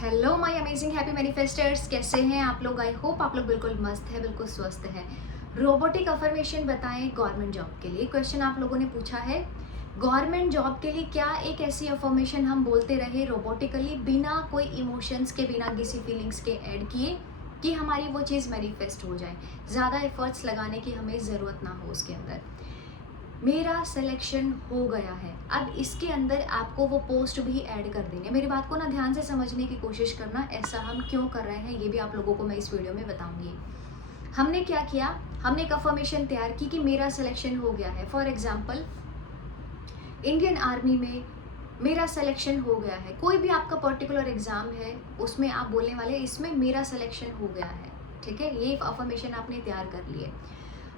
Hello my amazing happy मैनिफेस्टर्स, कैसे हैं आप लोग। आई होप आप लोग बिल्कुल मस्त है, बिल्कुल स्वस्थ है। रोबोटिक अफर्मेशन बताएं गवर्नमेंट जॉब के लिए। क्वेश्चन आप लोगों ने पूछा है, गवर्नमेंट जॉब के लिए क्या एक ऐसी अफर्मेशन हम बोलते रहे रोबोटिकली, बिना कोई इमोशंस के, बिना किसी फीलिंग्स के ऐड किए, कि हमारी वो चीज़ मैनिफेस्ट हो जाए, ज़्यादा एफर्ट्स लगाने की हमें ज़रूरत ना हो उसके अंदर। मेरा सिलेक्शन हो गया है। अब इसके अंदर आपको वो पोस्ट भी ऐड कर देंगे। मेरी बात को ना ध्यान से समझने की कोशिश करना, ऐसा हम क्यों कर रहे हैं ये भी आप लोगों को मैं इस वीडियो में बताऊंगी। हमने क्या किया, हमने एक अफर्मेशन तैयार की कि मेरा सिलेक्शन हो गया है। फॉर एग्जाम्पल, इंडियन आर्मी में मेरा सिलेक्शन हो गया है। कोई भी आपका पर्टिकुलर एग्जाम है, उसमें आप बोलने वाले इसमें मेरा सिलेक्शन हो गया है। ठीक है, ये अफर्मेशन आपने तैयार कर लिए।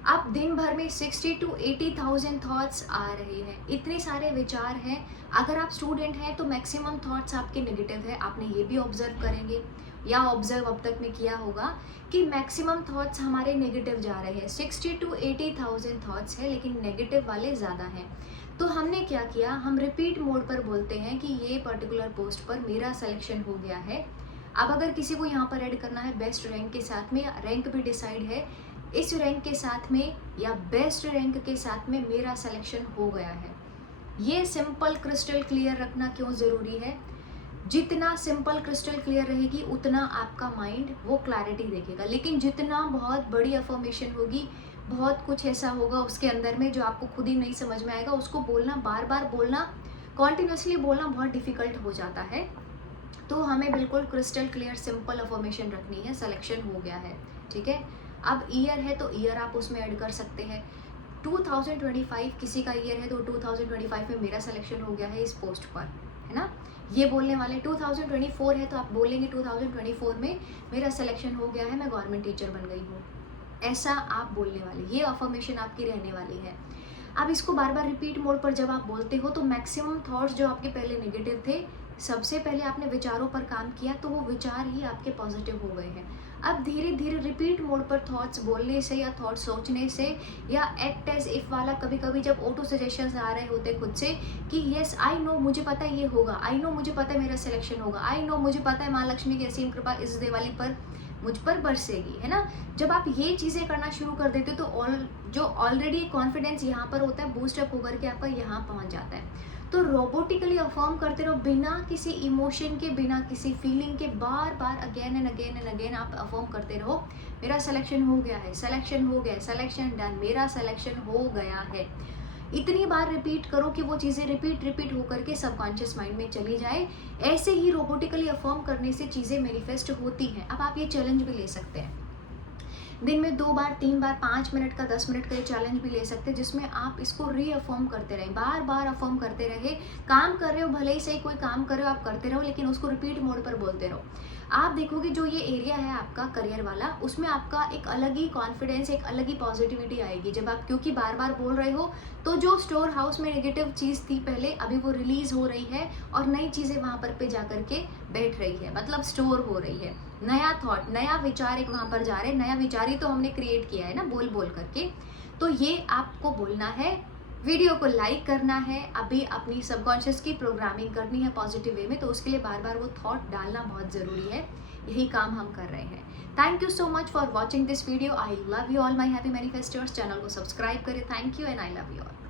अब दिन भर में 60 to 80,000 थॉट्स आ रहे हैं, इतने सारे विचार हैं। अगर आप स्टूडेंट हैं तो मैक्सिमम थॉट्स आपके नेगेटिव है। आपने ये भी ऑब्जर्व करेंगे या ऑब्जर्व अब तक में किया होगा कि मैक्सिमम थॉट्स हमारे नेगेटिव जा रहे हैं। 60 to 80,000 थॉट्स है, लेकिन नेगेटिव वाले ज़्यादा हैं। तो हमने क्या किया, हम रिपीट मोड पर बोलते हैं कि ये पर्टिकुलर पोस्ट पर मेरा सिलेक्शन हो गया है। अब अगर किसी को यहाँ पर ऐड करना है बेस्ट रैंक के साथ में, रैंक भी डिसाइड है, इस रैंक के साथ में या बेस्ट रैंक के साथ में मेरा सिलेक्शन हो गया है। ये सिंपल क्रिस्टल क्लियर रखना क्यों ज़रूरी है। जितना सिंपल क्रिस्टल क्लियर रहेगी उतना आपका माइंड वो क्लैरिटी देखेगा। लेकिन जितना बहुत बड़ी अफर्मेशन होगी, बहुत कुछ ऐसा होगा उसके अंदर में जो आपको खुद ही नहीं समझ में आएगा, उसको बोलना, बार बार बोलना, कॉन्टिन्यूसली बोलना बहुत डिफिकल्ट हो जाता है। तो हमें बिल्कुल क्रिस्टल क्लियर सिंपल अफर्मेशन रखनी है, सिलेक्शन हो गया है। ठीक है, अब ईयर है तो ईयर आप उसमें ऐड कर सकते हैं। 2025 किसी का ईयर है तो 2025 में मेरा सिलेक्शन हो गया है इस पोस्ट पर, है ना। ये बोलने वाले 2024 है तो आप बोलेंगे 2024 में मेरा सिलेक्शन हो गया है, मैं गवर्नमेंट टीचर बन गई हूँ, ऐसा आप बोलने वाले। ये अफर्मेशन आपकी रहने वाली है। अब इसको बार बार रिपीट मोड पर जब आप बोलते हो तो मैक्सिमम थॉट्स जो आपके पहले नेगेटिव थे, सबसे पहले आपने विचारों पर काम किया तो वो विचार ही आपके पॉजिटिव हो गए हैं। अब धीरे धीरे रिपीट मोड पर थॉट्स बोलने से या थॉट्स सोचने से या एक्ट एज इफ वाला, कभी कभी जब ऑटो सजेशंस आ रहे होते खुद से कि यस आई नो, मुझे पता है ये होगा, आई नो मुझे पता है मेरा सिलेक्शन होगा, आई नो मुझे पता है माँ लक्ष्मी की असीम कृपा इस दिवाली पर मुझ पर बरसेगी, है ना। जब आप ये चीज़ें करना शुरू कर देते तो जो ऑलरेडी कॉन्फिडेंस यहाँ पर होता है बूस्टअप होकर के आपका यहाँ पहुँच जाता है। तो रोबोटिकली अफर्म करते रहो, बिना किसी इमोशन के, बिना किसी फीलिंग के, बार बार again and again and again आप अफर्म करते रहो, मेरा सिलेक्शन हो गया है, सिलेक्शन हो गया, सिलेक्शन डन, मेरा सिलेक्शन हो गया है। इतनी बार रिपीट करो कि वो चीज़ें रिपीट होकर के सबकॉन्शियस माइंड में चली जाए। ऐसे ही रोबोटिकली अफर्म करने से चीज़ें मैनिफेस्ट होती हैं। अब आप ये चैलेंज भी ले सकते हैं, दिन में 2 बार, 3 बार, 5 मिनट का, 10 मिनट का ये चैलेंज भी ले सकते हैं, जिसमें आप इसको रीअफर्म करते रहे, बार बार अफर्म करते रहे। काम कर रहे हो, भले ही सही कोई काम कर रहे हो आप करते रहो, लेकिन उसको रिपीट मोड पर बोलते रहो। आप देखोगे जो ये एरिया है आपका करियर वाला, उसमें आपका एक अलग ही कॉन्फिडेंस, एक अलग ही पॉजिटिविटी आएगी जब आप, क्योंकि बार बार बोल रहे हो। तो जो स्टोर हाउस में नेगेटिव चीज़ थी पहले, अभी वो रिलीज हो रही है और नई चीज़ें वहाँ पर पे जा करके बैठ रही है, मतलब स्टोर हो रही है। नया थॉट, नया विचार एक वहाँ पर जा रहे हैं, नया विचार ही तो हमने क्रिएट किया है ना बोल बोल करके। तो ये आपको बोलना है, वीडियो को लाइक करना है, अभी अपनी सबकॉन्शियस की प्रोग्रामिंग करनी है पॉजिटिव वे में, तो उसके लिए बार बार वो थॉट डालना बहुत ज़रूरी है। यही काम हम कर रहे हैं। Thank you so much for watching this video. I love you all my happy manifesters. Channel को सब्सक्राइब करें। Thank you and I love you all.